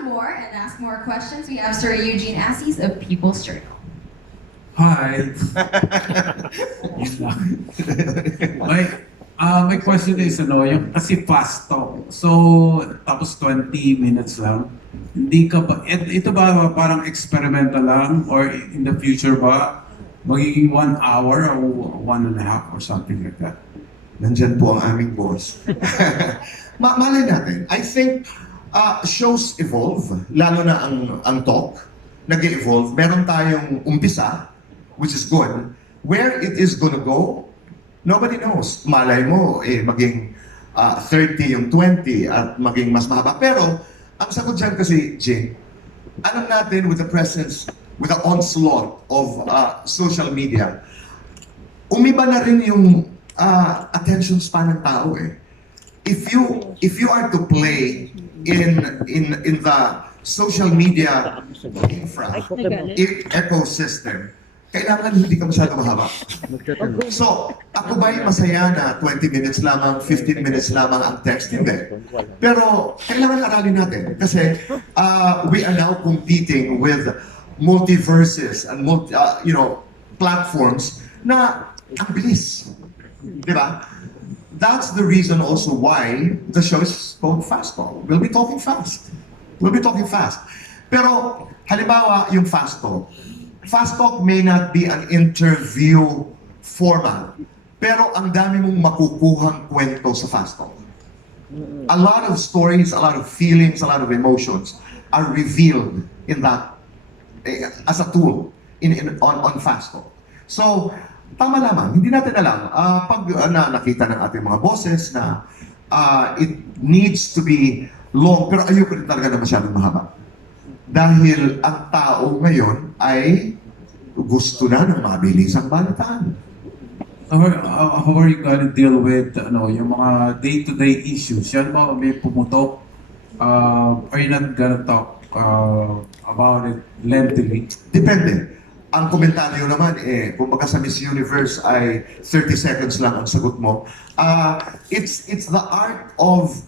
More and ask more questions. We have Sir Eugene Assis of People's Journal. Hi. my my question is yung kasi fast talk. So tapos 20 minutes lang. Hindi ka ba ito ba parang experimental lang or in the future ba magiging 1 hour or 1.5 or something like that? Nandyan po ang aming boss. Malay natin. I think shows evolve, lalo na ang talk, nag-evolve. Meron tayong umpisa, which is good. Where it is gonna go, nobody knows. Malay mo, maging 30 yung 20 at maging mas mahaba. Pero, ang sagot dyan kasi, Jane, alam natin with the presence, with the onslaught of social media, umiba na rin yung attention span ng tao eh. If you are to play in the social media ecosystem, kailangan hindi ka masyado mahaba. So, ako ba'y masaya na 20 minutes lamang, 15 minutes lamang ang text? Hindi. Pero, kailangan aralin natin. Kasi, we are now competing with multiverses and platforms na ang bilis. Di ba? That's the reason also why the show is called Fast Talk. We'll be talking fast. We'll be talking fast. Pero, halimbawa, yung Fast Talk. Fast Talk may not be an interview format. Pero ang dami mong makukuhang kwento sa Fast Talk. A lot of stories, a lot of feelings, a lot of emotions are revealed in that as a tool on Fast Talk. So, tama lamang, hindi natin alam. Pag nakita ng ating mga bosses na it needs to be long, pero ayoko rin talaga na masyadong mahaba. Dahil ang tao ngayon ay gusto na ng mabilisang balitaan. How are you gonna deal with yung mga day-to-day issues? Yan ba may pumutok? Are you not gonna talk about it lengthily? Depende. Ang komentaryo naman kumbaga sa Miss Universe ay 30 seconds lang ang sagot mo. It's the art of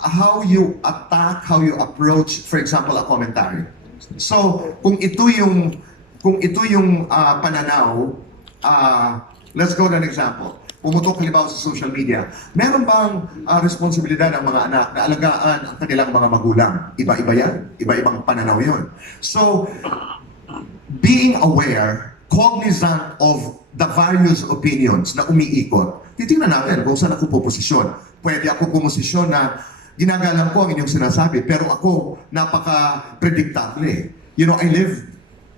how you attack, how you approach, for example, a commentary. So, kung ito yung pananaw, let's go to an example. Pumutok halimbawa sa social media. Meron bang responsibilidad ng mga anak na alagaan ang kanilang mga magulang? Iba-iba yan. Iba-ibang pananaw yon. So, being aware, cognizant of the various opinions na umiikot, titingnan natin kung saan ako puposisyon. Pwede ako puposisyon na ginagalang ko ang inyong sinasabi, pero ako napaka-predictable. You know, I live,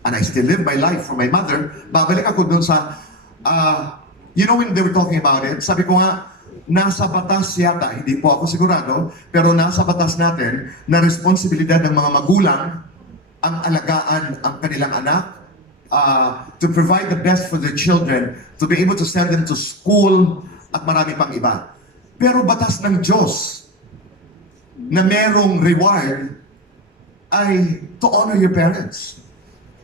and I still live my life for my mother. Babalik ako doon sa, you know when they were talking about it, sabi ko nga, nasa batas yata, hindi po ako sigurado, pero nasa batas natin na responsibilidad ng mga magulang ang alagaan ang kanilang anak, to provide the best for their children, to be able to send them to school, at marami pang iba. Pero batas ng Diyos na merong reward ay to honor your parents,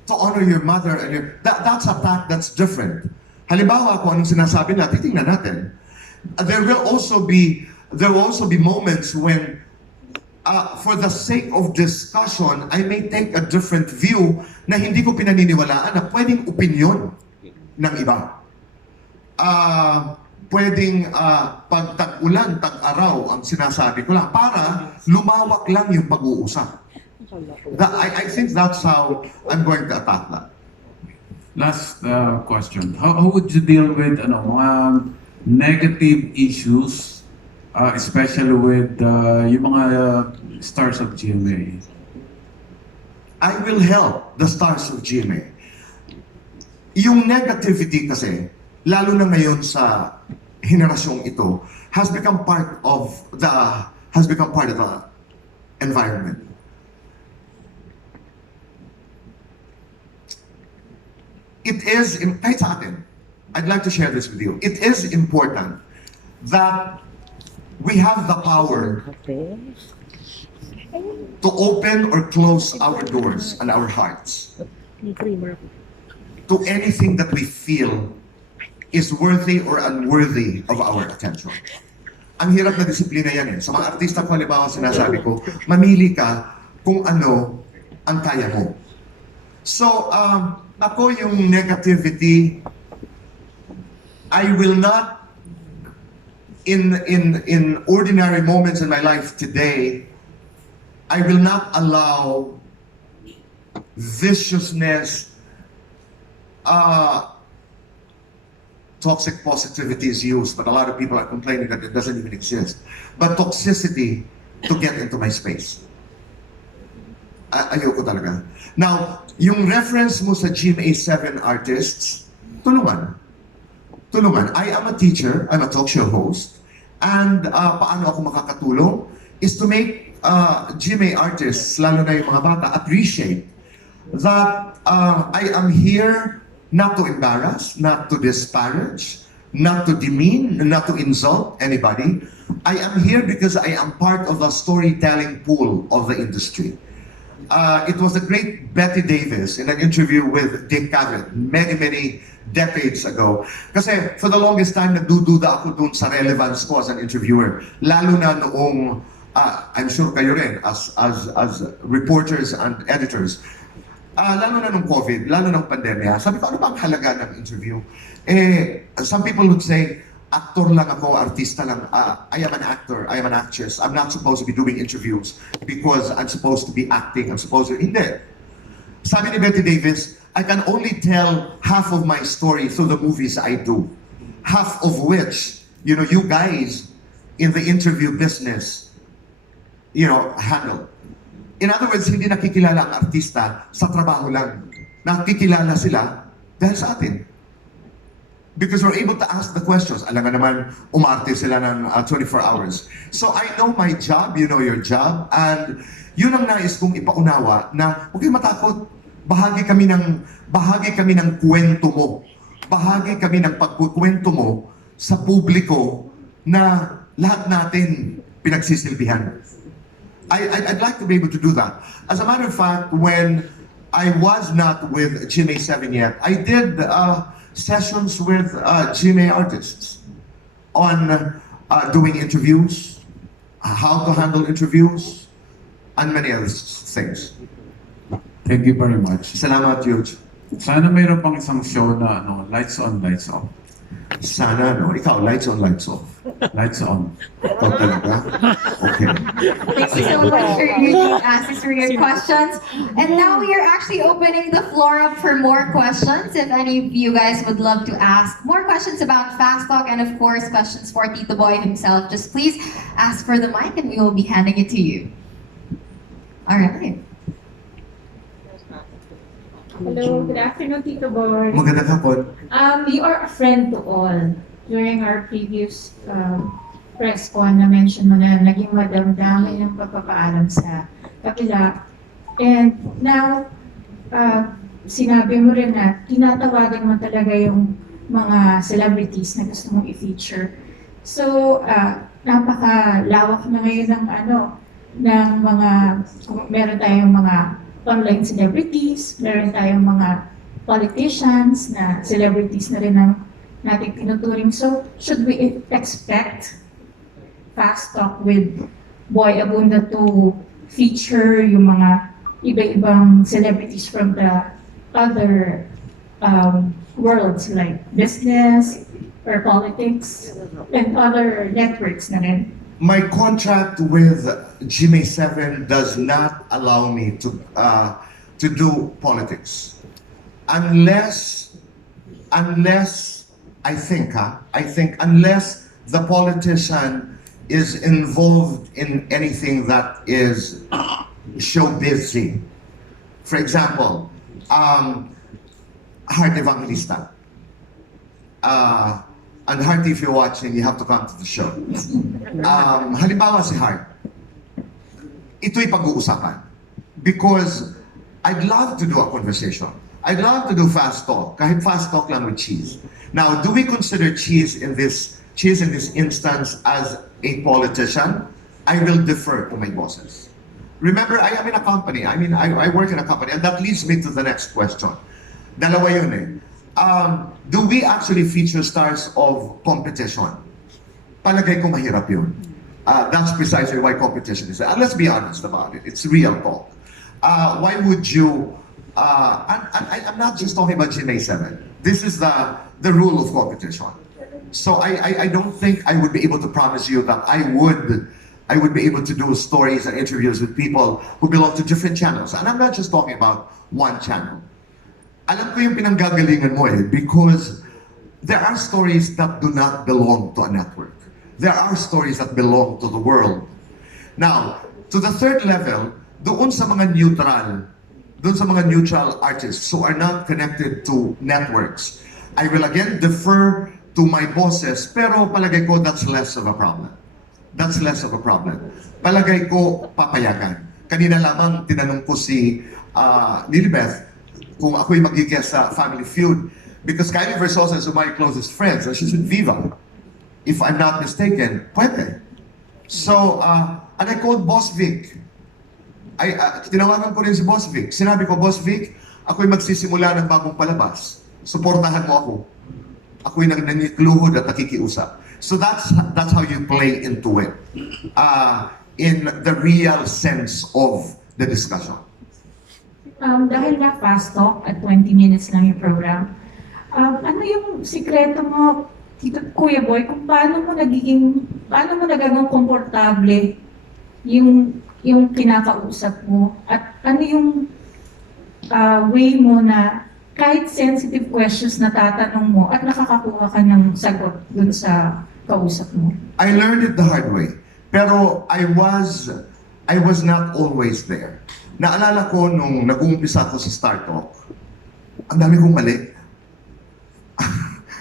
to honor your mother, and that's a fact that's different. Halimbawa, kung anong sinasabi na, titingnan natin. There will also be moments when for the sake of discussion, I may take a different view na hindi ko pinaniniwalaan na pwedeng opinion ng iba. Pwedeng pag tag-ulan, tag-araw ang sinasabi ko lang para lumawak lang yung pag-uusap. I think that's how I'm going to attack that. Last question. How would you deal with mga negative issues, especially with yung mga stars of GMA? I will help the stars of GMA. Yung negativity kasi, lalo na ngayon sa henerasyong ito, has become part of the environment. It is, kahit sa atin, I'd like to share this with you. It is important that we have the power to open or close our doors and our hearts to anything that we feel is worthy or unworthy of our attention. Ang hirap na disiplina yan eh. Sa mga artista ko, halimbawa, sinasabi ko, mamili ka kung ano ang kaya mo. So, ako yung negativity, I will not, in ordinary moments in my life today, I will not allow viciousness, toxic positivity is used, but a lot of people are complaining that it doesn't even exist. But toxicity to get into my space. Ayoko talaga. Now, yung reference mo sa GMA7 artists, tulungan. Tulungan. I am a teacher, I'm a talk show host, and paano ako makakatulong is to make GMA artists, lalo na yung mga bata, appreciate that I am here not to embarrass, not to disparage, not to demean, not to insult anybody. I am here because I am part of the storytelling pool of the industry. It was the great Betty Davis in an interview with Dick Cavett many decades ago. Kasi for the longest time, nagdududa ako dun sa relevance ko as an interviewer. Lalo na noong, I'm sure kayo rin, as reporters and editors, lalo na nung COVID, lalo nung pandemya, sabi ko, ano ba ang halaga ng interview? Some people would say, actor lang ako, artista lang. I am an actor, I am an actress. I'm not supposed to be doing interviews because I'm supposed to be acting, I'm supposed to... Hindi. Sabi ni Betty Davis, I can only tell half of my story through the movies I do. Half of which, you guys in the interview business, handle. In other words, hindi nakikilala ang artista sa trabaho lang. Nakikilala sila dahil sa atin. Because we're able to ask the questions. Alam nga naman, umarte sila ng 24 hours. So I know my job, you know your job, and yun ang nais kong ipaunawa na huwag kayong matakot. Bahagi kami ng kwento mo. Bahagi kami ng pagkukwento mo sa publiko na lahat natin pinagsisilbihan. I'd like to be able to do that. As a matter of fact, when I was not with GMA7 yet, I did sessions with GMA artists on doing interviews, how to handle interviews, and many other things. Thank you very much. Salamat, Yuj. Sana mayroon pang isang show na lights on, lights off. Sana, no? Ikaw, lights on, lights off. Lights on. Ikaw talaga? Okay. Thank you so much for Eugene Assis for your questions. And now we are actually opening the floor up for more questions. If any of you guys would love to ask more questions about Fast Talk and of course questions for Tito Boy himself, just please ask for the mic and we will be handing it to you. All right. Hello, good afternoon, Tito Boy. Magandang hapon. You are a friend to all. During our previous press con, na-mention mo na naging madamdamin yung pagpapaalam sa kapila. And now, sinabi mo rin na tinatawagan mo talaga yung mga celebrities na gusto mong i-feature. So, napakalawak na ngayon ng mga, meron tayong mga online celebrities, meron tayong mga politicians na celebrities na rin ang nating tinuturing. So, should we expect Fast Talk with Boy Abunda to feature yung mga iba-ibang celebrities from the other worlds like business or politics and other networks na rin? My contract with GMA7 does not allow me to do politics unless I think unless the politician is involved in anything that is showbizy. For example, Heart Evangelista. And Heart, if you're watching, you have to come to the show. Halimbawa si Heart, ito'y pag-uusapan. Because I'd love to do a conversation. I'd love to do fast talk, kahit fast talk lang with Cheese. Now, do we consider Cheese in this instance as a politician? I will defer to my bosses. Remember, I am in a company. I mean, I work in a company, and that leads me to the next question. Dalawa yun eh. Do we actually feature stars of competition? Palagay ko mahirap yun. That's precisely why competition is there. And let's be honest about it. It's real talk. Why would you, I'm not just talking about GMA 7. This is the rule of competition. So I don't think I would be able to promise you that I would be able to do stories and interviews with people who belong to different channels. And I'm not just talking about one channel. Alam ko yung pinanggagalingan mo because there are stories that do not belong to a network. There are stories that belong to the world. Now, to the third level, doon sa mga neutral artists who are not connected to networks, I will again defer to my bosses, pero palagay ko that's less of a problem. That's less of a problem. Palagay ko papayagan. Kanina lamang tinanong ko si Lilibeth kung ako'y mag-guest sa Family Feud. Because Kylie Versosa is one of my closest friends, and she's with Viva. If I'm not mistaken, pwede. So, and I called Boss Vic. Tinawagan ko rin si Boss Vic. Sinabi ko, Boss Vic, ako'y magsisimula ng bagong palabas. Suportahan mo ako. Ako'y nangikiluhod at nakikiusap. So that's how you play into it. In the real sense of the discussion. Dahil nga fast talk at 20 minutes lang yung program, ano yung sikreto mo, Tito Kuya Boy, kung paano mo nagagawang komportable yung kinakausap mo, at ano yung way mo na kahit sensitive questions na tatanong mo at nakakakuha ka ng sagot dun sa kausap mo? I learned it the hard way. Pero I was not always there. Naalala ko nung nag-uumpisa ako sa Star Talk, ang dami kong mali.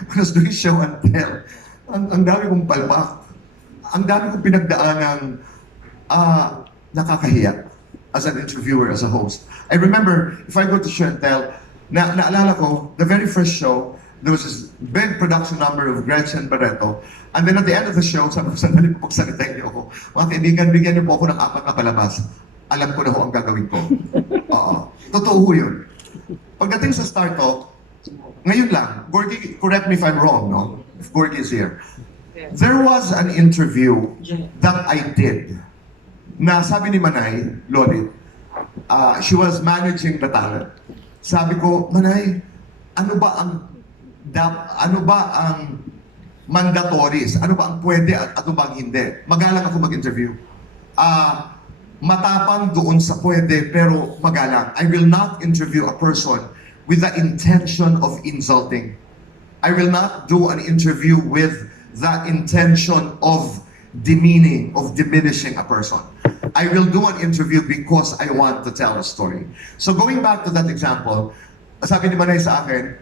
When I was doing show and tell, ang dami kong palpak. Ang dami kong pinagdaanang nakakahiya as an interviewer, as a host. I remember, if I go to show and tell, naalala ko, the very first show, there was this big production number of Gretchen Barreto. And then at the end of the show, sabi ko, sandali po pagsalitain niyo ako. Mga kaibigan, bigyan niyo po ako ng 4 na palabas. Alam ko na ho ang gagawin ko. Oo. Totoo ho yun. Pagdating sa Star Talk, ngayon lang, Gorgie, correct me if I'm wrong, no? If Gorgie is here. There was an interview that I did na sabi ni Manay, Lolit, she was managing the talent. Sabi ko, Manay, ano ba ang mandatories? Ano ba ang pwede at ano ba ang hindi? Magalang ako mag-interview. Matapang doon sa pwede, pero magalang. I will not interview a person with the intention of insulting. I will not do an interview with the intention of demeaning, of diminishing a person. I will do an interview because I want to tell a story. So going back to that example, sabi ni Manay sa akin,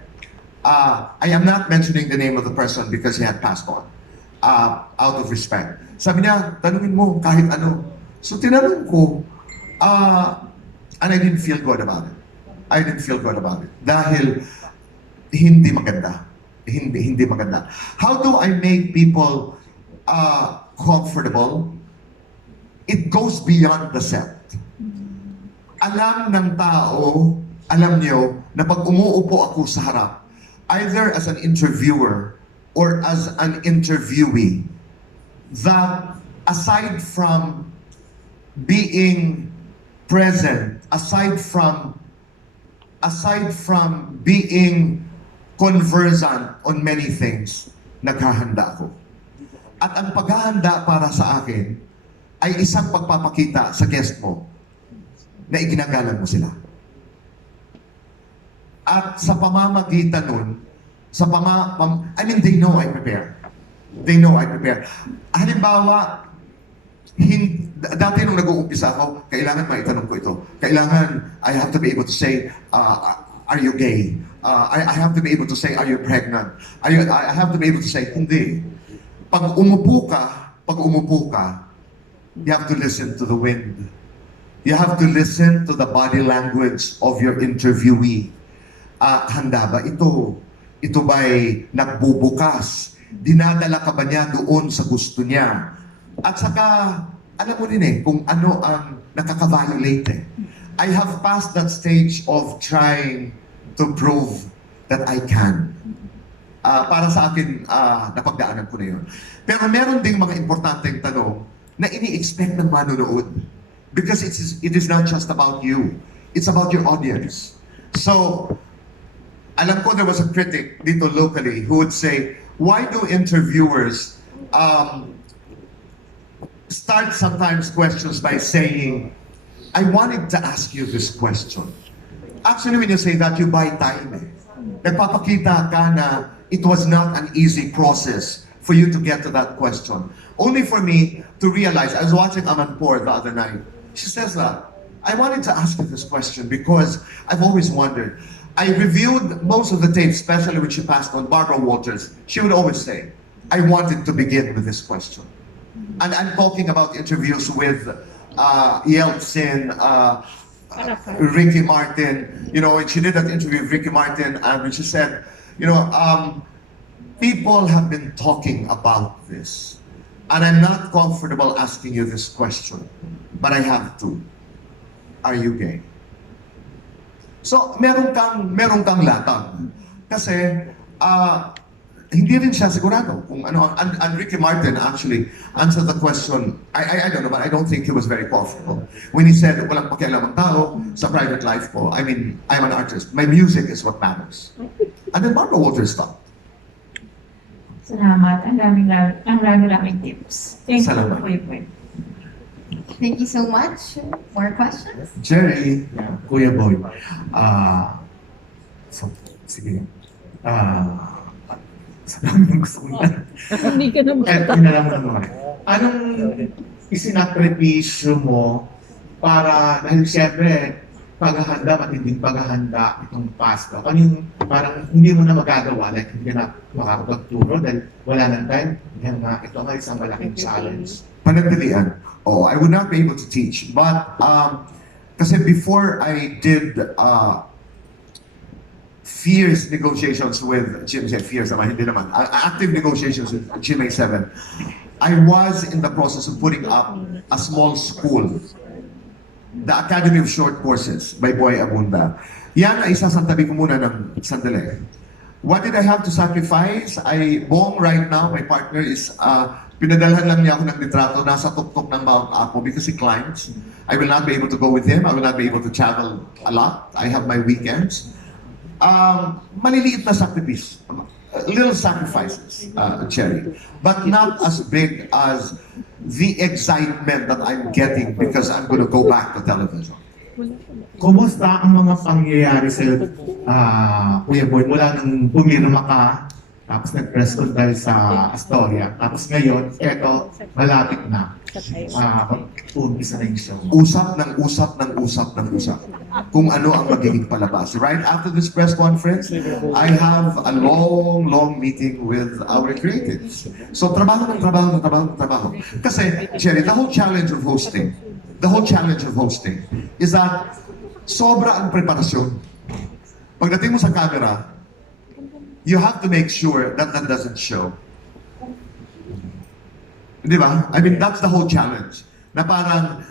I am not mentioning the name of the person because he had passed on, out of respect. Sabi niya, tanungin mo kahit ano. So tinanong ko, and I didn't feel good about it. I didn't feel good about it. Dahil hindi maganda. Hindi maganda. How do I make people comfortable? It goes beyond the set. Alam ng tao, alam niyo, na pag umuupo ako sa harap, either as an interviewer or as an interviewee, that aside from being present, aside from being conversant on many things, naghahanda ako. At ang paghahanda para sa akin ay isang pagpapakita sa guest mo na iginagalang mo sila. At sa pamamagitan nun, they know I prepare. They know I prepare. Halimbawa, dati nung nag-uumpisa ako, kailangan maitanong ko ito. Kailangan, I have to be able to say, are you gay? I have to be able to say, are you pregnant? I have to be able to say, hindi. Pag umupo ka, you have to listen to the wind. You have to listen to the body language of your interviewee. Handa ba ito? Ito ba'y nagbubukas? Dinadala ka ba niya doon sa gusto niya? At saka, alam mo din kung ano ang nakaka-violate I have passed that stage of trying to prove that I can. Para sa akin, napagdaanan ko na yun. Pero meron ding mga importanteng tanong na ini-expect ng manonood. Because it is not just about you. It's about your audience. So, alam ko there was a critic dito locally who would say, why do interviewers start sometimes questions by saying, I wanted to ask you this question. Actually, when you say that, you buy time. Nagpapakita ka na it was not an easy process for you to get to that question. Only for me to realize, I was watching Amanpour the other night. She says that, I wanted to ask you this question because I've always wondered. I reviewed most of the tapes, especially when she passed on Barbara Walters. She would always say, I wanted to begin with this question. And I'm talking about interviews with Yeltsin, Ricky Martin. You know, when she did that interview with Ricky Martin, and when she said, you know, people have been talking about this. And I'm not comfortable asking you this question, but I have to. Are you gay? So, meron kang latag. Kasi, hindi rin siya sigurado kung ano. And Ricky Martin actually answered the question, I don't know, but I don't think he was very comfortable. When he said, walang pakialam ang tao sa private life ko. I mean, I'm an artist. My music is what matters. And then Barbara Walters stopped. Salamat. Ang dami-daming tips. Thank you Salamat. po yung point. Thank you so much. More questions? Jerry, Kuya Boy, sige, sa dami ng gusto ko na. Hindi ka na Kahit pinalaman naman. Anong isinakripisyo mo para, dahil siyempre, paghahanda, matinding paghahanda itong Pasko. Ano yung parang hindi mo na magagawa, like hindi ka na makakapagturo dahil wala nang time. Yan nga, ito nga isang malaking challenge. panandalian. Oh, I would not be able to teach. But, kasi before I did fierce negotiations with fierce naman, hindi naman, active negotiations with GMA7, I was in the process of putting up a small school, the Academy of Short Courses by Boy Abunda. Yan ay isasantabi ko muna ng sandali. What did I have to sacrifice? Bong right now, my partner is, pinadalhan lang niya ako ng litrato, nasa tuktok ng Mount Apo because he climbs. I will not be able to go with him. I will not be able to travel a lot. I have my weekends. Maliliit na sakripisyo. Little sacrifices, Cherry. But not as big as the excitement that I'm getting because I'm going to go back to television. Kumusta ang mga pangyayari sa Kuya Boy mula nung pumirma ka, tapos nag-press con dahil sa Astoria, tapos ngayon, eto, malapit na. Mag-umpisa na yung show. Usap ng usap ng usap ng usap kung ano ang magiging palabas. Right after this press conference, I have a long meeting with our creatives. So trabaho ng trabaho ng trabaho ng trabaho. Kasi, Jerry, the whole challenge of hosting is that sobra ang preparasyon. Pagdating mo sa camera, you have to make sure that that doesn't show. Di ba? I mean, that's the whole challenge. Na parang,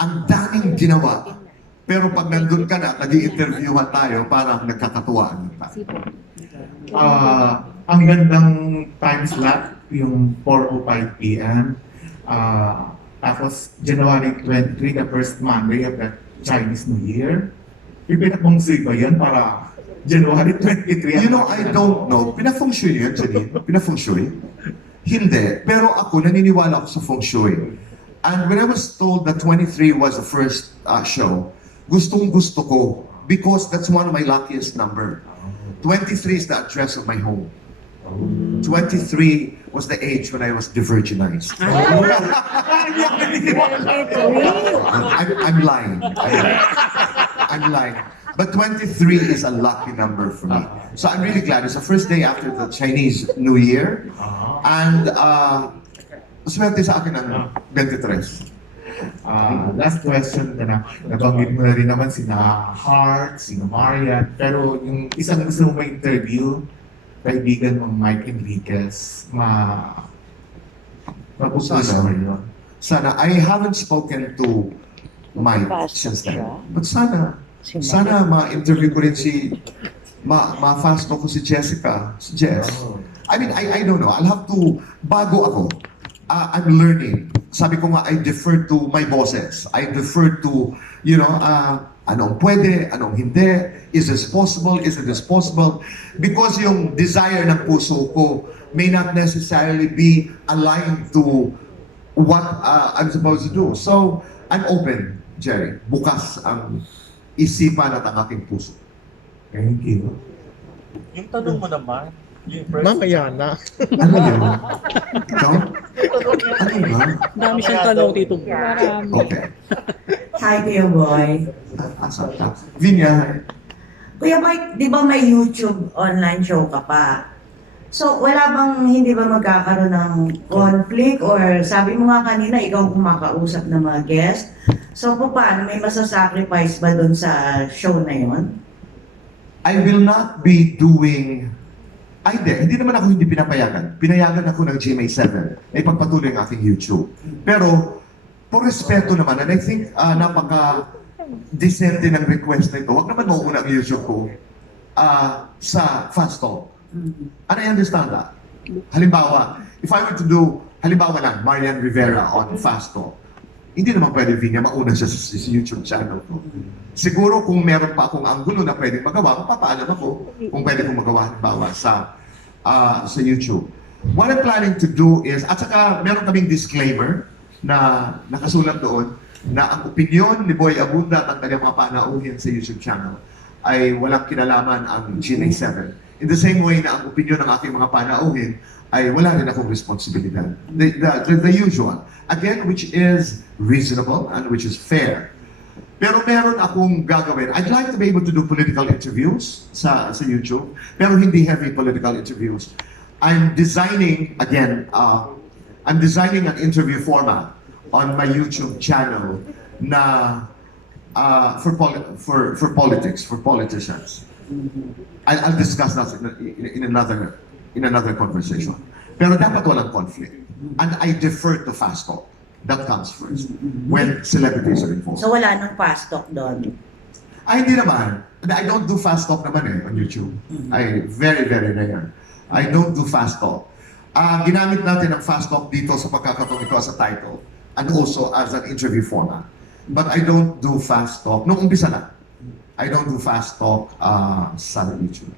ang daming ginawa. Pero pag nandun ka na, nag-i-interviewan tayo, parang nagkakatuwaan tayo. Ang gandang time slot, yung 4:05 p.m. Tapos January 23, the first Monday of the Chinese New Year. Ipinapungsoy ba yan para January 23? You know, I don't know. Pinafeng shui yun, Janine? Pinafeng shui? Hindi. Pero ako, naniniwala ako sa feng shui. And when I was told that 23 was the first show, gustong gusto ko because that's one of my luckiest number. 23 is the address of my home. 23 was the age when I was de-virginized. I'm lying. I'm lying. But 23 is a lucky number for me. So I'm really glad. It's the first day after the Chinese New Year. And swerte sa akin ng 23. Last question na nabanggit mo na rin naman sina Hart, sina Marian, pero yung isang gusto mo ma-interview, kaibigan mong Mike Enriquez, mapupuso mo yun. Sana, I haven't spoken to Mike since then. But sana ma-interview ko rin ma-fast talk ko si Jessica, si Jess. I mean, I don't know. I'll have to, bago ako, I'm learning sabi ko nga, I defer to my bosses. I defer to, anong pwede, anong hindi, is this possible, isn't this possible? Because yung desire ng puso ko may not necessarily be aligned to what I'm supposed to do. So, I'm open, Jerry. Bukas ang isipan at ang aking puso. Thank you. Yung tanong mo naman, yung first... Mamaya na. Ano yun? Ikaw? Ano ba? Dami siyang tanong, Tito. Okay. Hi, Kuya Boy. Asa ka? Vinya, Kuya Boy, di ba may YouTube online show ka pa? So, wala bang, hindi ba magkakaroon ng conflict? Or sabi mo nga kanina, ikaw kumakausap ng mga guest. So, paano? May masasacrifice ba dun sa show na yon? I will not be doing... Ay, hindi naman ako hindi pinapayagan. Pinayagan ako ng GMA7 na ipagpatuloy ang aking YouTube. Pero, por respeto naman, and I think napaka-decente ng request na ito, huwag naman mauuna ang YouTube ko sa Fast Talk. And I understand that. Halimbawa, if I were to do, halimbawa lang, Marian Rivera on Fast Talk, hindi naman pwede Vinya mauna siya sa YouTube channel ko. Siguro kung meron pa akong anggulo na pwedeng magawa, papaalam ako kung pwede kong magawa halimbawa sa YouTube. What I'm planning to do is, at saka meron kaming disclaimer na nakasulat doon na ang opinion ni Boy Abunda at ang kanyang mga panauhin sa YouTube channel ay walang kinalaman ang GNA7. In the same way na ang opinion ng aking mga panauhin ay wala rin akong responsibilidad. The usual. Again, which is reasonable and which is fair. Pero meron akong gagawin. I'd like to be able to do political interviews sa YouTube, pero hindi heavy political interviews. I'm designing, again, I'm designing an interview format on my YouTube channel na for politics, for politicians. I'll discuss that in another conversation. Pero dapat walang conflict. And I defer to Fast Talk. That comes first. When celebrities are involved. So, wala nang fast talk doon. Ay, hindi naman. I don't do Fast Talk naman on YouTube. Very, very rare. I don't do Fast Talk. Ginamit natin ang Fast Talk dito sa pagkakataon ito as a title and also as an interview format. But I don't do Fast Talk. Nung umpisa na, I don't do Fast Talk sa YouTube.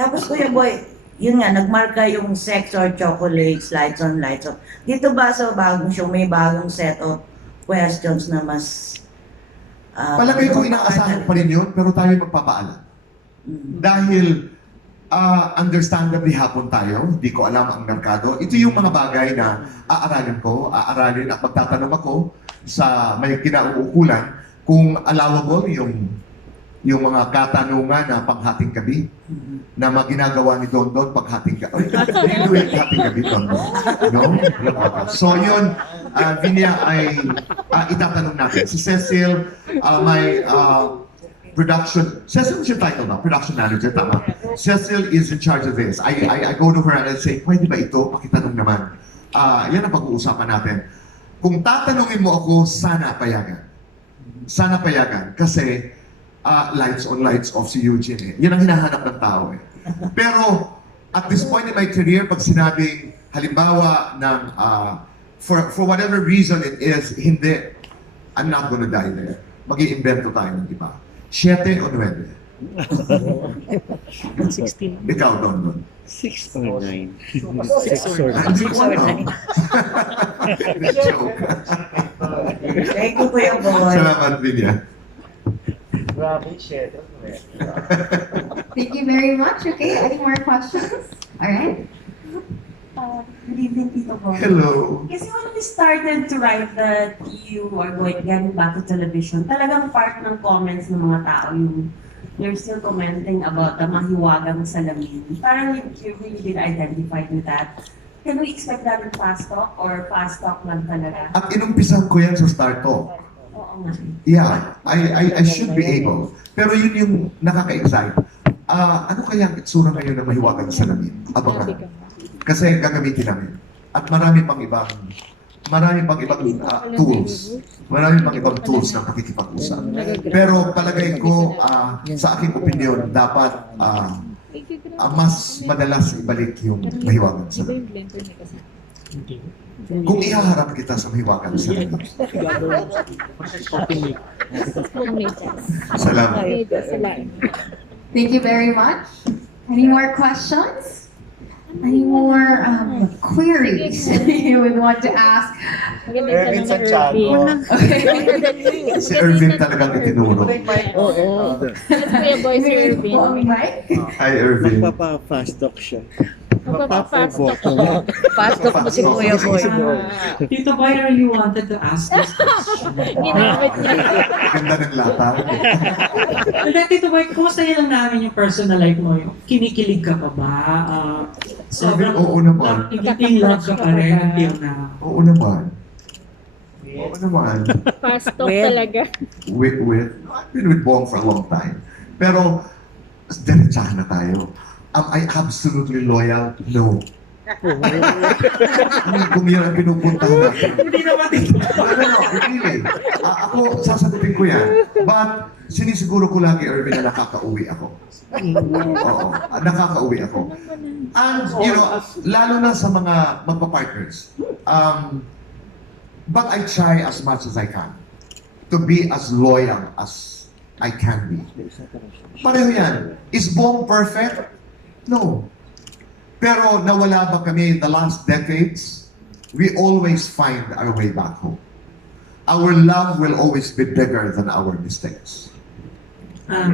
Tapos, Kuya Boy, yun nga, nagmarka yung sex or chocolates, lights on, lights off. Dito ba sa bagong show, may bagong set of questions na mas... Palagay ko inaasahan pa rin yun, pero tayo magpapaalam. Dahil understandably hapon tayo, hindi ko alam ang merkado. Ito yung mga bagay na aaralin at magtatanong ako sa may kinauukulan kung allowable yung mga katanungan na panghating gabi na ginagawa ni Don Don panghating gabi. Hating gabi, Don Don. No? So yun, Vinya ay itatanong natin. Si Cecil, my Cecil is your title now, production manager, tama. Cecil is in charge of this. I go to her and I say, pwede ba ito? Pakitanong naman. Yan ang pag-uusapan natin. Kung tatanungin mo ako, sana payagan. Sana payagan. Kasi lights on, lights off si Eugene. Yan ang hinahanap ng tao eh. Pero at this point in my career, pag sinabing halimbawa ng for whatever reason it is, hindi, I'm not gonna die there. Mag-iimbento tayo ng iba. 7 o 9? 16. Ikaw, Don Don. 6 or 9. Hindi ko alam. Joke. Thank you, Kuya Boy. Salamat, Vinya. Grabe, shit. Thank you very much. Okay, any more questions? All right. Good evening, Tito Boy. Hello. Kasi when we started to write that you are getting back to television, talagang part ng comments ng mga tao yung you're still commenting about the mahiwagang salamin. Parang you really been identified with that. Can we expect that in Fast Talk or Fast Talk lang talaga? At inumpisan ko yan sa Star Talk. Oo nga. Yeah, I should be able. Pero yun yung nakaka-excite. Ano kaya ang itsura ngayon ng mahiwagang salamin? Abangan. Kasi gagamitin namin. At marami pang ibang tools. Marami pang ibang tools na pakikipag-usap. Pero palagay ko, sa aking opinion, dapat mas madalas ibalik yung mahiwagang salamin. Kung ihaharap kita sa mahiwagang salamin. Salamat. Thank you very much. Any more questions? Any more queries you would want to ask? Erwin Santiago. Okay. Si Irvin talagang itinuro. Oo. Mike? Hi, Irvin. Magpapa-fast talk siya. Fast talk mo si Kuya Boy. Tito Boy, I really wanted to ask this question. Ganda ng lata. Hindi, Tito Boy, kumusta lang namin yung personal life mo? Yung kinikilig ka pa ba? Sabi, oo naman. In love ka pa rin until now. Oo naman. Oo naman. Fast talk talaga. I've been with Bong for a long time. Pero, diretsahan na tayo. Am I absolutely loyal? No. Kung yun ang pinupuntahan natin. Hindi naman No, really. Ako, sasagutin ko yan. But, sinisiguro ko lagi, Irvin, na nakakauwi ako. Oo, nakakauwi ako. And, you know, lalo na sa mga magpa-partners. But I try as much as I can to be as loyal as I can be. Pareho yan. Is Bong perfect? No. Pero nawala ba kami the last decades? We always find our way back home. Our love will always be bigger than our mistakes.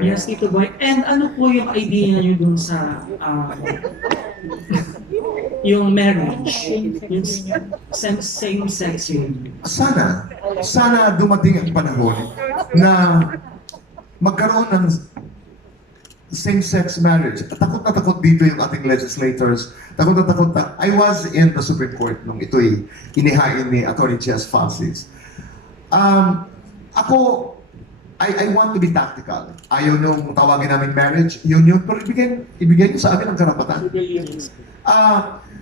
Yes, Tito Boy. And ano po yung idea niyo dun sa yung marriage? Yung same-sex union? Sana dumating ang panahon na magkaroon ng same-sex marriage. Takot na takot dito yung ating legislators. Takot na takot na. I was in the Supreme Court nung ito'y inihain ni Attorney Chess Falsis. Ako, I want to be tactical. Ayaw nung tawagin namin marriage, union, pero ibigay niyo sa amin ang karapatan.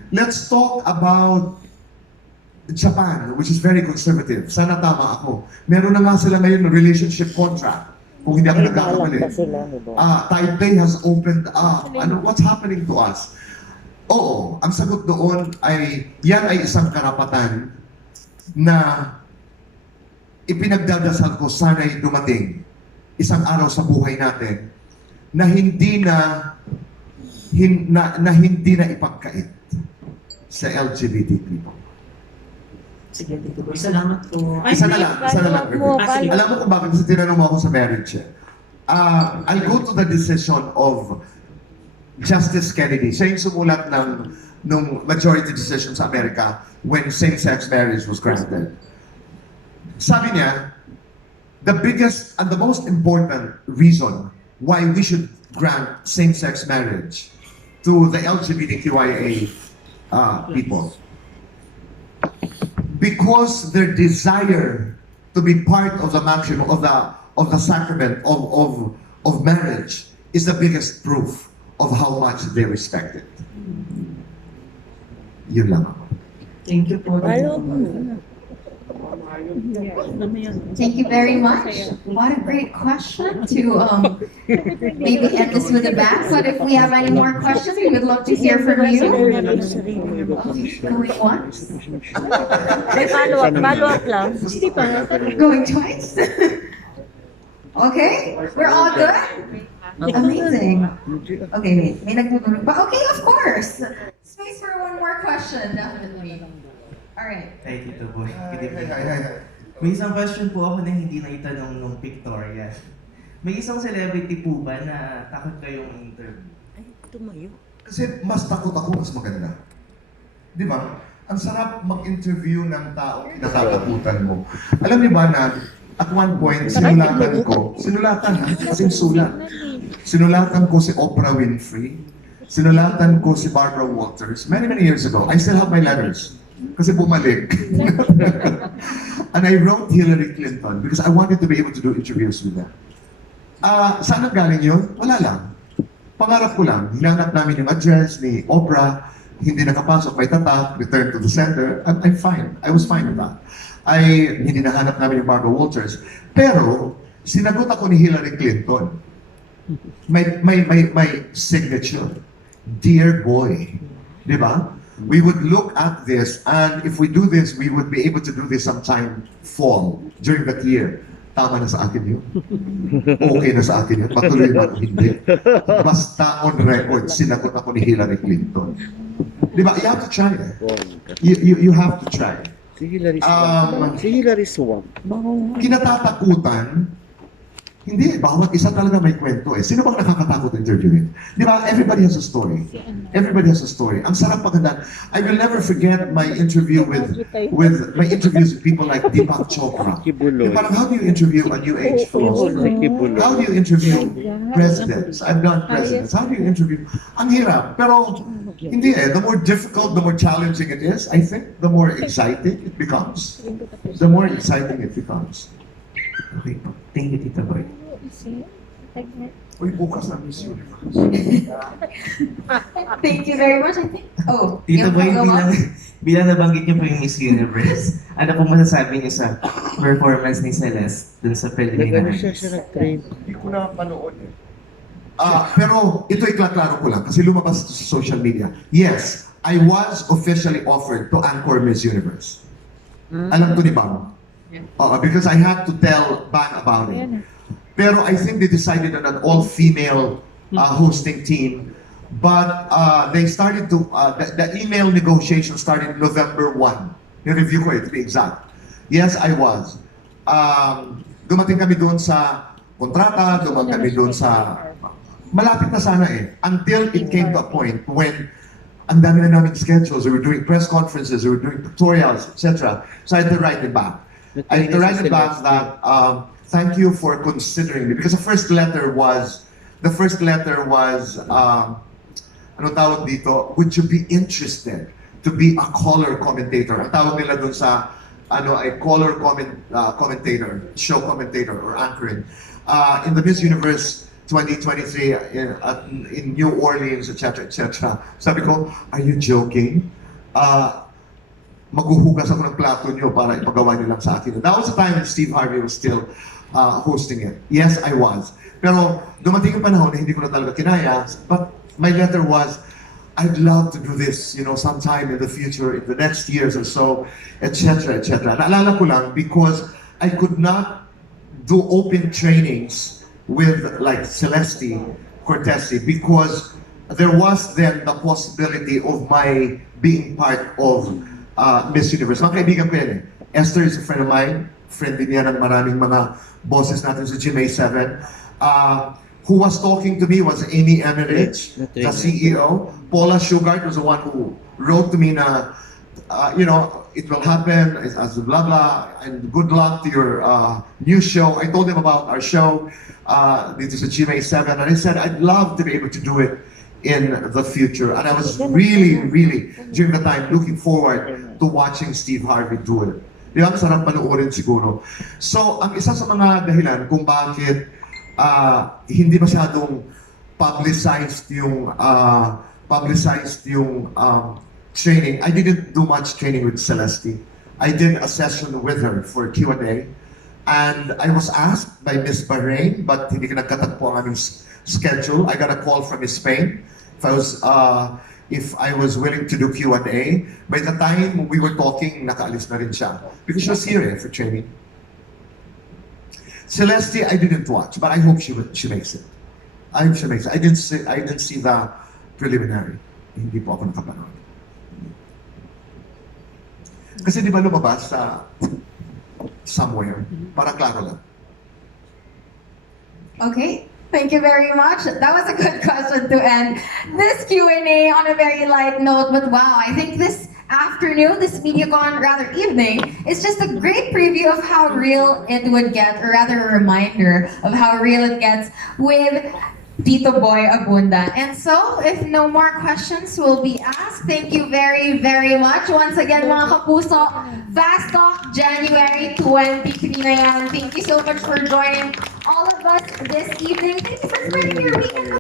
Let's talk about Japan, which is very conservative. Sana tama ako. Meron na nga sila ngayon ng relationship contract. Kung hindi ako nagkakamali. Taipei has opened up. What's happening to us? Oo, ang sagot doon ay, yan ay isang karapatan na ipinagdadasal ko sana'y dumating isang araw sa buhay natin na hindi na ipagkait sa LGBT people. Sige, Tito Boy. Salamat po. Isa na lang, Sige. Alam mo kung bakit kasi tinanong mo ako sa marriage. I'll go to the decision of Justice Kennedy. Siya yung sumulat ng majority decision sa Amerika when same-sex marriage was granted. Sabi niya, the biggest and the most important reason why we should grant same-sex marriage to the LGBTQIA people, because their desire to be part of the matrimony, of the sacrament of marriage is the biggest proof of how much they respect it. Yun lang ako. Thank you po. Thank you very much. What a great question to maybe end this with a bang. But if we have any more questions, we would love to hear from you. Going once? May follow-up lang. Going twice? Okay, we're all good? Amazing. Okay, wait. May nagtutulog pa? Okay, of course. Space for one more question, definitely. Alright. Hey, Tito Boy. Good evening. May isang question po ako na hindi na itanong nung Victoria. May isang celebrity po ba na takot kayong interview? Ay, tumayo. Kasi mas takot ako, mas maganda. Di ba? Ang sarap mag-interview ng tao kinatatakutan mo. Alam niyo ba na at one point, sinulatan kasing sulat. Sinulatan ko si Oprah Winfrey. Sinulatan ko si Barbara Walters many years ago. I still have my letters. Kasi bumalik. And I wrote Hillary Clinton because I wanted to be able to do interviews with her. Saan nanggaling yun? Wala lang. Pangarap ko lang. Hinanap namin yung address ni Oprah. Hindi nakapasok. May tatak. Return to the center. I'm fine. I was fine with that. Hindi nahanap namin yung Barbara Walters. Pero, sinagot ako ni Hillary Clinton. My signature. Dear boy. Di ba? we would look at this, and if we do this, we would be able to do this sometime fall, during that year. Tama na sa akin yun. Okay na sa akin yun. Patuloy man o hindi. Basta on record, sinagot ako ni Hillary Clinton. Di ba? You have to try it. You have to try. Si Hillary Swan. Kinatatakutan, hindi, bawat isa talaga may kwento eh. Sino bang nakakatakot interviewin? Di ba? Everybody has a story. Everybody has a story. Ang sarap paghandaan. I will never forget my interview with my interviews with people like Deepak Chopra. Yung parang, how do you interview a new age philosopher? How do you interview presidents? I've done presidents. How do you interview? Ang hirap. Pero hindi eh. The more difficult, the more challenging it is, I think, the more exciting it becomes. The more exciting it becomes. Okay po. Thank you, Tita Boy. Uy, bukas na Miss Universe. Thank you very much, I think. Oh, Tita yung Boy, pagawa. bilang nabanggit niyo po yung Miss Universe, ano po masasabi niyo sa performance ni Celeste dun sa preliminaries? Nag-train. Hindi ko na panood eh. Pero ito iklaklaro ko lang kasi lumabas ito sa social media. Yes, I was officially offered to anchor Miss Universe. Alam to ni Bang. Because I had to tell Bang about it. Pero I think they decided on an all-female hosting team. But they started to, the email negotiation started November 1. Yung-review ko to be exact. Yes, I was. Dumating kami doon sa kontrata, dumating kami doon sa... Malapit na sana eh. Until it came to a point when ang dami na namin schedules, we were doing press conferences, we were doing tutorials, etc. So I had to write it back. I had to write it back that thank you for considering me. Because the first letter was, ano tawag dito, would you be interested to be a color commentator? Ang tawag nila dun sa, a color commentator, show commentator or anchoring. In the Miss Universe 2023 in New Orleans, etc., etc. Sabi ko, are you joking? Maghuhugas ako ng plato nyo para ipagawa nyo lang sa akin. That was the time when Steve Harvey was still hosting it. Yes, I was. Pero dumating yung panahon na hindi ko na talaga kinaya. But my letter was, I'd love to do this, sometime in the future, in the next years or so, etc., etc. Naalala ko lang because I could not do open trainings with like Celeste Cortesi because there was then the possibility of my being part of Miss Universe. Mga kaibigan ko yan eh. Esther is a friend of mine. Friend din yan ng maraming mga bosses natin sa GMA7. Who was talking to me was Amy Emmerich, the CEO. Paula Shugart was the one who wrote to me na, it will happen, as blah blah, and good luck to your new show. I told him about our show, dito sa GMA7, and I said, I'd love to be able to do it in the future. And I was really, really, during the time, looking forward to watching Steve Harvey do it. Di ba? Sarap panoorin siguro. So, ang isa sa mga dahilan kung bakit hindi masyadong publicized yung training. I didn't do much training with Celeste. I did a session with her for Q&A. And I was asked by Miss Bahrain, but hindi ka nagkatagpo ang aming schedule. I got a call from Miss Spain if I was willing to do Q&A. By the time we were talking, nakaalis na rin siya. Because she was here for training. Celeste, I didn't watch, but I hope she makes it. I hope she makes it. I didn't see the preliminary. Hindi po ako nakapanood. Kasi di ba lumabas sa somewhere? Para klaro lang. Okay, thank you very much. That was a good question to end this Q&A on a very light note. But wow, I think this afternoon, this MediaCon, rather evening, is just a great preview of how real it would get, or rather a reminder of how real it gets with Tito Boy Abunda. And so, if no more questions will be asked, thank you very, very much. Once again, mga kapuso, Fast Talk, January 23 na yan. Thank you so much for joining all of us this evening. Thank you for spending your weekend